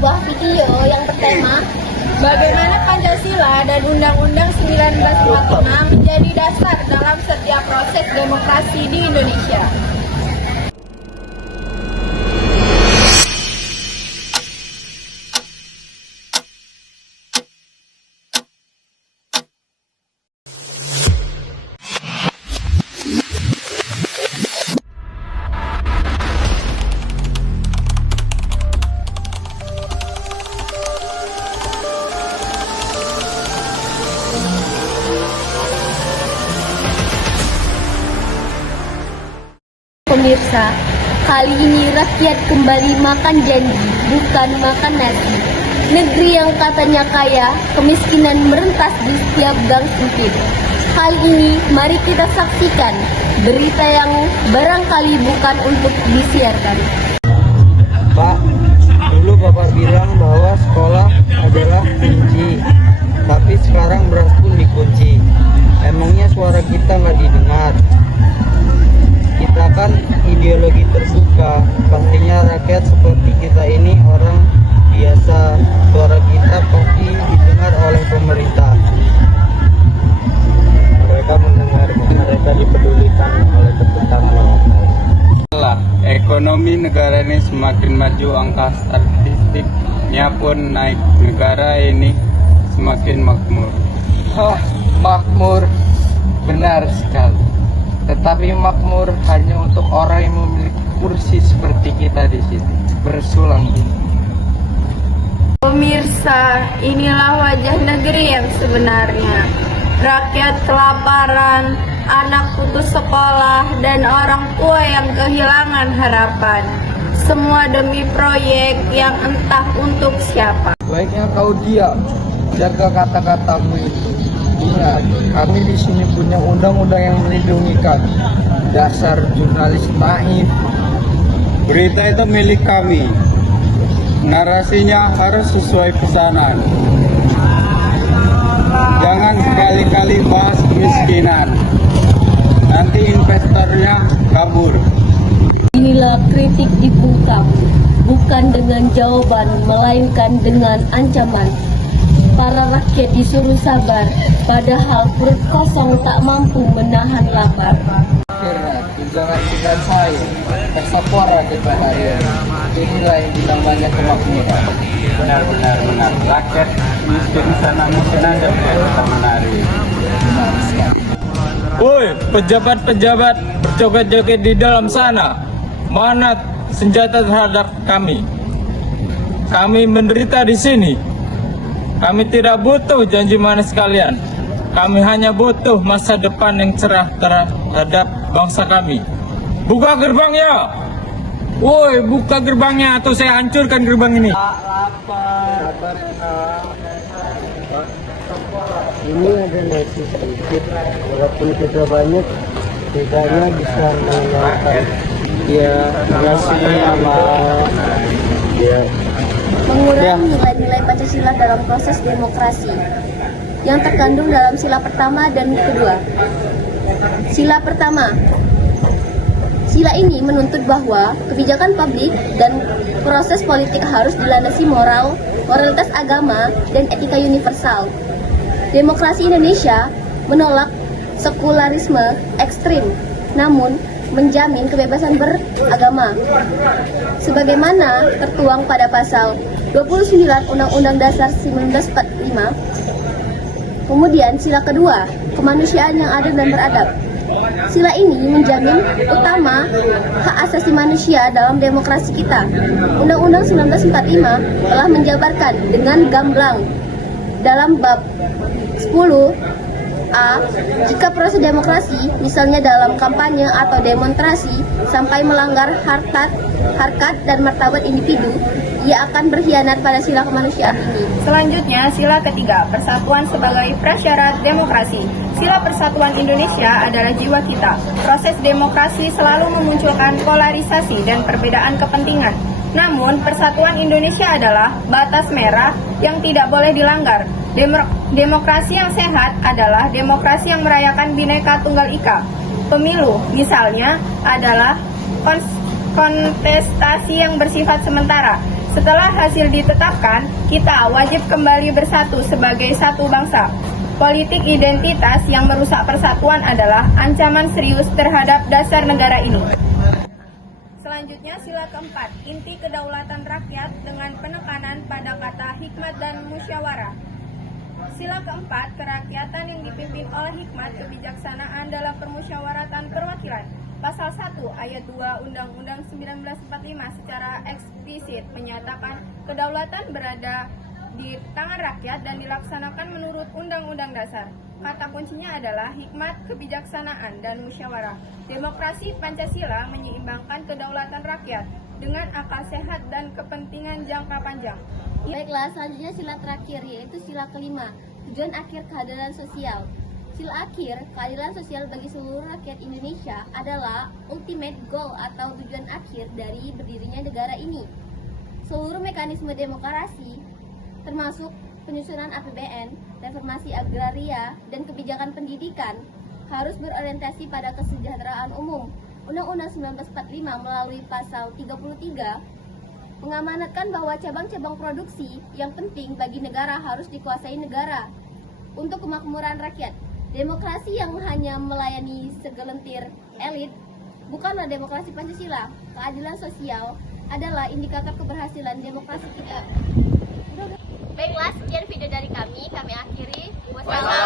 sebuah video yang bertema bagaimana Pancasila dan Undang-Undang 1945 menjadi dasar dalam setiap proses demokrasi di Indonesia. Pemirsa, kali ini rakyat kembali makan janji, bukan makan nasi. Negeri yang katanya kaya, kemiskinan merentas di setiap gang sempit. Kali ini, mari kita saksikan berita yang barangkali bukan untuk disiarkan. Pak, dulu Bapak bilang bahwa sekolah adalah kunci, tapi sekarang beras pun dikunci. Emangnya suara kita nggak didengar? Kita kan ideologi terbuka, pastinya rakyat seperti kita ini orang biasa. Suara kita pasti didengar oleh pemerintah. Mereka mendengar, mereka dipedulikan oleh pertentangan. Ekonomi negara ini semakin maju, angka statistiknya pun naik. Negara ini semakin makmur. Makmur, benar sekali. Tetapi makmur hanya untuk orang yang memiliki kursi seperti kita di sini, bersulang ini. Pemirsa, inilah wajah negeri yang sebenarnya. Rakyat kelaparan, anak putus sekolah, dan orang tua yang kehilangan harapan. Semua demi proyek yang entah untuk siapa. Baiknya kau diam, jaga kata-katamu itu. Ingat, kami di sini punya undang-undang yang melindungi kami. Dasar jurnalis naif. Berita itu milik kami. Narasinya harus sesuai pesanan. Jangan sekali-kali bahas kemiskinan. Nanti investornya kabur. Inilah kritik dibungkam, bukan dengan jawaban, melainkan dengan ancaman. Para rakyat disuruh sabar, padahal perut kosong tak mampu menahan lapar. Akhirnya, tunjangan kita saya, eksapora kita hari ini. Inilah yang ditambahnya kemakmuran. Benar. Rakyat miskin sana mungkin ada kita menari. Woi, pejabat-pejabat berjoget-joget di dalam sana. Mana senjata terhadap kami? Kami menderita di sini. Kami tidak butuh janji manis kalian. Kami hanya butuh masa depan yang cerah terhadap bangsa kami. Buka gerbangnya! Woi, buka gerbangnya atau saya hancurkan gerbang ini. Ini ada nasi sedikit, walaupun kita banyak, tidaknya bisa mengenyangkan. Ya, terima kasih amal. Ya. Mengurangi nilai-nilai Pancasila dalam proses demokrasi yang terkandung dalam sila pertama dan kedua. Sila pertama, sila ini menuntut bahwa kebijakan publik dan proses politik harus dilandasi moralitas agama, dan etika universal. Demokrasi Indonesia menolak sekularisme ekstrim, namun menjamin kebebasan beragama sebagaimana tertuang pada pasal 29 Undang-Undang Dasar 1945. Kemudian sila kedua, kemanusiaan yang adil dan beradab. Sila ini menjamin utama hak asasi manusia dalam demokrasi kita. Undang-Undang 1945 telah menjabarkan dengan gamblang dalam bab 10A, jika proses demokrasi, misalnya dalam kampanye atau demonstrasi, sampai melanggar harkat dan martabat individu, ia akan berkhianat pada sila kemanusiaan ini. Selanjutnya, sila ketiga, persatuan sebagai prasyarat demokrasi. Sila persatuan Indonesia adalah jiwa kita. Proses demokrasi selalu memunculkan polarisasi dan perbedaan kepentingan. Namun, persatuan Indonesia adalah batas merah yang tidak boleh dilanggar. Demokrasi yang sehat adalah demokrasi yang merayakan Bhinneka Tunggal Ika. Pemilu, misalnya, adalah kontestasi yang bersifat sementara. Setelah hasil ditetapkan, kita wajib kembali bersatu sebagai satu bangsa. Politik identitas yang merusak persatuan adalah ancaman serius terhadap dasar negara ini. Selanjutnya, sila keempat, inti kedaulatan rakyat dengan penekanan pada kata hikmat dan musyawarah. Sila keempat, kerakyatan yang dipimpin oleh hikmat kebijaksanaan dalam permusyawaratan perwakilan. Pasal 1 ayat 2 Undang-Undang 1945 secara eksplisit menyatakan kedaulatan berada di tangan rakyat dan dilaksanakan menurut Undang-Undang Dasar. Kata kuncinya adalah hikmat, kebijaksanaan, dan musyawarah. Demokrasi Pancasila menyeimbangkan kedaulatan rakyat dengan akal sehat dan kepentingan jangka panjang. Baiklah, selanjutnya sila terakhir yaitu sila kelima, tujuan akhir keadilan sosial. Sila akhir, keadilan sosial bagi seluruh rakyat Indonesia adalah ultimate goal atau tujuan akhir dari berdirinya negara ini. Seluruh mekanisme demokrasi, termasuk penyusunan APBN, reformasi agraria, dan kebijakan pendidikan, harus berorientasi pada kesejahteraan umum. Undang-Undang 1945 melalui pasal 33 mengamanatkan bahwa cabang-cabang produksi yang penting bagi negara harus dikuasai negara untuk kemakmuran rakyat. Demokrasi yang hanya melayani segelintir elit bukanlah demokrasi Pancasila. Keadilan sosial adalah indikator keberhasilan demokrasi kita. Baiklah, sekian video dari kami akhiri. Wassalamualaikum.